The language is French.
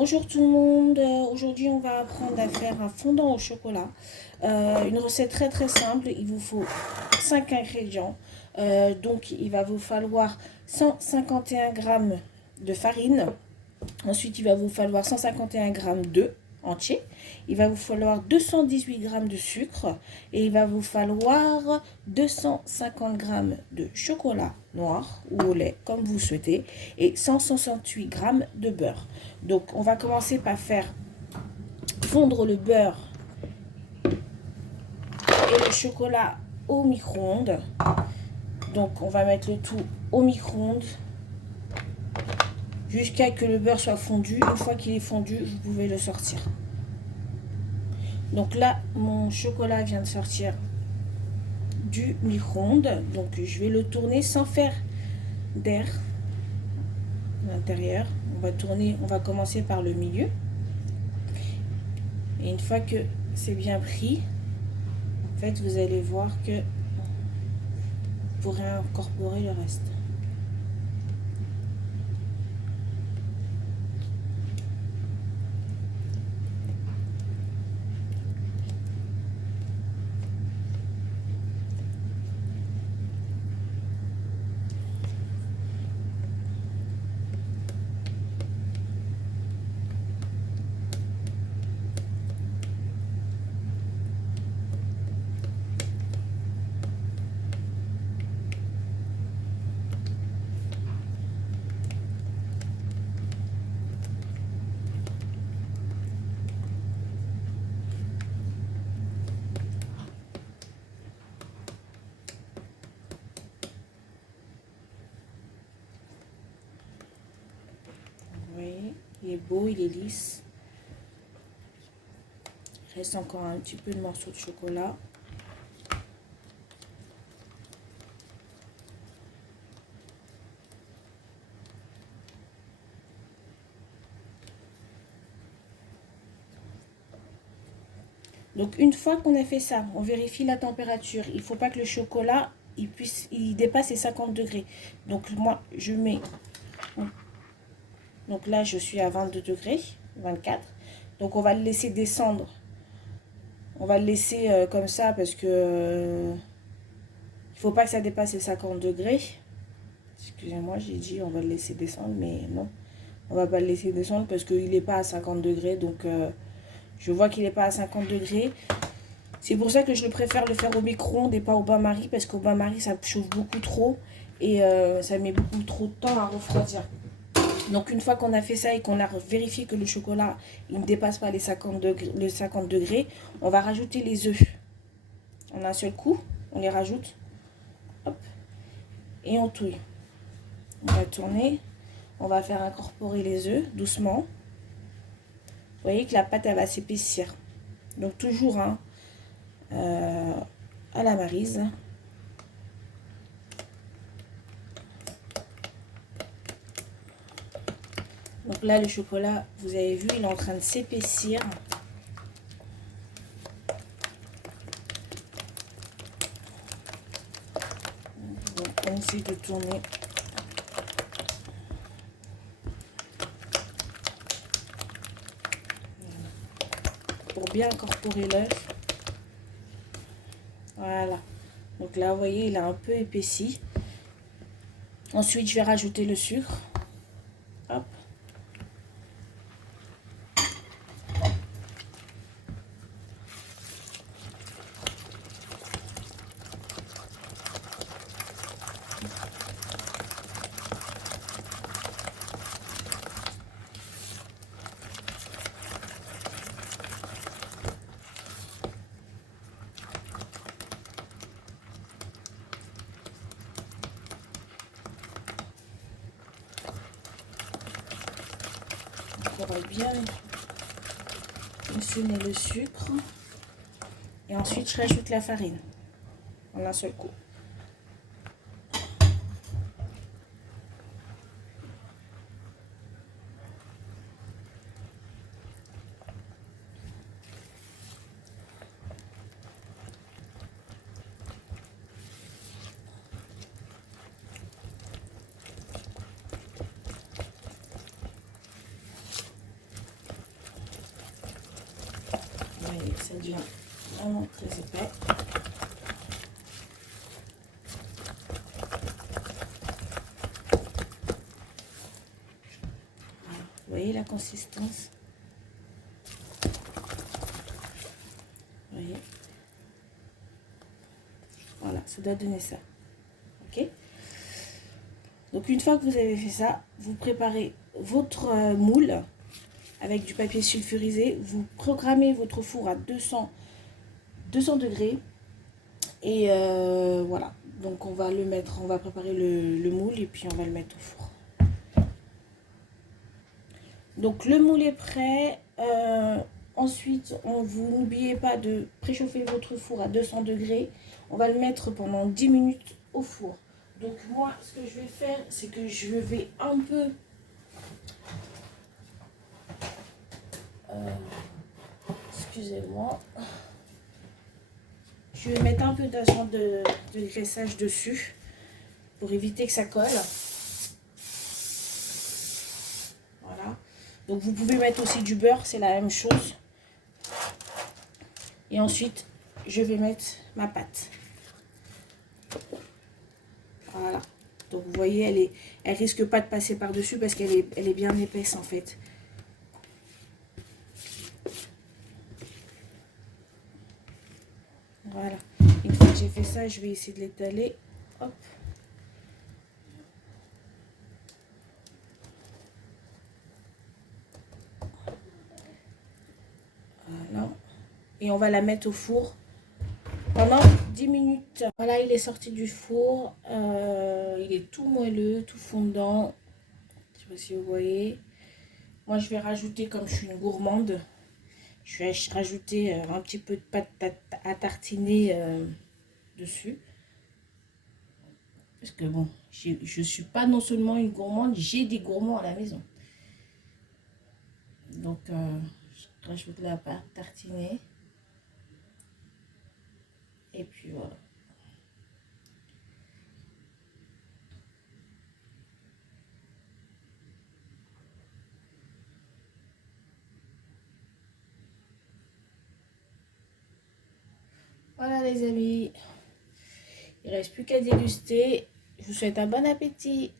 Bonjour tout le monde, aujourd'hui on va apprendre à faire un fondant au chocolat. Une recette très simple, il vous faut 5 ingrédients. Donc il va vous falloir 151 g de farine, ensuite il va vous falloir 151 g d'œufs entiers, il va vous falloir 218 g de sucre et il va vous falloir 250 g de chocolat noir ou au lait comme vous souhaitez et 168 g de beurre. Donc on va commencer par faire fondre le beurre et le chocolat au micro-ondes. Donc on va mettre le tout au micro-ondes jusqu'à que le beurre soit fondu. Une fois qu'il est fondu, vous pouvez le sortir. Donc là, mon chocolat vient de sortir du micro-ondes. Donc je vais le tourner sans faire d'air à l'intérieur. On va commencer par le milieu. Et une fois que c'est bien pris, en fait, vous allez voir que vous pourrez incorporer le reste. Vous voyez, il est beau, il est lisse. Il reste encore un petit peu de morceaux de chocolat. Donc une fois qu'on a fait ça, on vérifie la température. Il ne faut pas que le chocolat il dépasse les 50 degrés. Donc moi je mets, donc là je suis à 22 degrés, 24. Donc on va le laisser descendre. On va le laisser comme ça parce que il faut pas que ça dépasse les 50 degrés. Excusez-moi, j'ai dit on va le laisser descendre, mais non. On va pas le laisser descendre parce qu'il n'est pas à 50 degrés. Donc je vois qu'il n'est pas à 50 degrés. C'est pour ça que je préfère le faire au micro-ondes et pas au bain-marie, parce qu'au bain-marie, ça chauffe beaucoup trop et ça met beaucoup trop de temps à refroidir. Donc une fois qu'on a fait ça et qu'on a vérifié que le chocolat il ne dépasse pas les 50 degrés, on va rajouter les œufs. En un seul coup, on les rajoute. Hop, et on touille. On va tourner. On va faire incorporer les œufs doucement. Vous voyez que la pâte elle va s'épaissir. Donc toujours hein, à la maryse. Donc là, le chocolat, vous avez vu, il est en train de s'épaissir. Donc on essaie de tourner. Pour bien incorporer l'œuf. Voilà. Donc là, vous voyez, il a un peu épaissi. Ensuite, je vais rajouter le sucre. Hop. On va bien moissonner le sucre. Et ensuite, je rajoute la farine en un seul coup. voyez, ça devient vraiment très épais. Voilà. Vous voyez la consistance? Vous voyez? Voilà, ça doit donner ça. Ok? Donc une fois que vous avez fait ça, vous préparez votre moule avec du papier sulfurisé. Vous programmez votre four à 200 degrés. Et voilà. Donc on va le mettre, on va préparer le moule et puis on va le mettre au four. Donc le moule est prêt. Ensuite, vous n'oubliez pas de préchauffer votre four à 200 degrés. On va le mettre pendant 10 minutes au four. Donc moi, ce que je vais faire, c'est que je vais un peu... excusez-moi. Je vais mettre un peu d'agent de graissage dessus pour éviter que ça colle. Voilà. Donc vous pouvez mettre aussi du beurre, c'est la même chose. Et ensuite, je vais mettre ma pâte. Voilà. Donc vous voyez, elle risque pas de passer par-dessus parce qu'elle est bien épaisse en fait. Voilà. Une fois que j'ai fait ça, je vais essayer de l'étaler. Hop. Voilà. Et on va la mettre au four pendant 10 minutes. Voilà, il est sorti du four. Il est tout moelleux, tout fondant. Je sais pas si vous voyez. Moi, je vais rajouter, comme je suis une gourmande, je vais rajouter un petit peu de pâte à tartiner dessus. Parce que bon, je ne suis pas non seulement une gourmande, j'ai des gourmands à la maison. Donc, je rajoute la pâte tartinée. Et puis voilà. Voilà les amis. Il ne reste plus qu'à déguster. Je vous souhaite un bon appétit.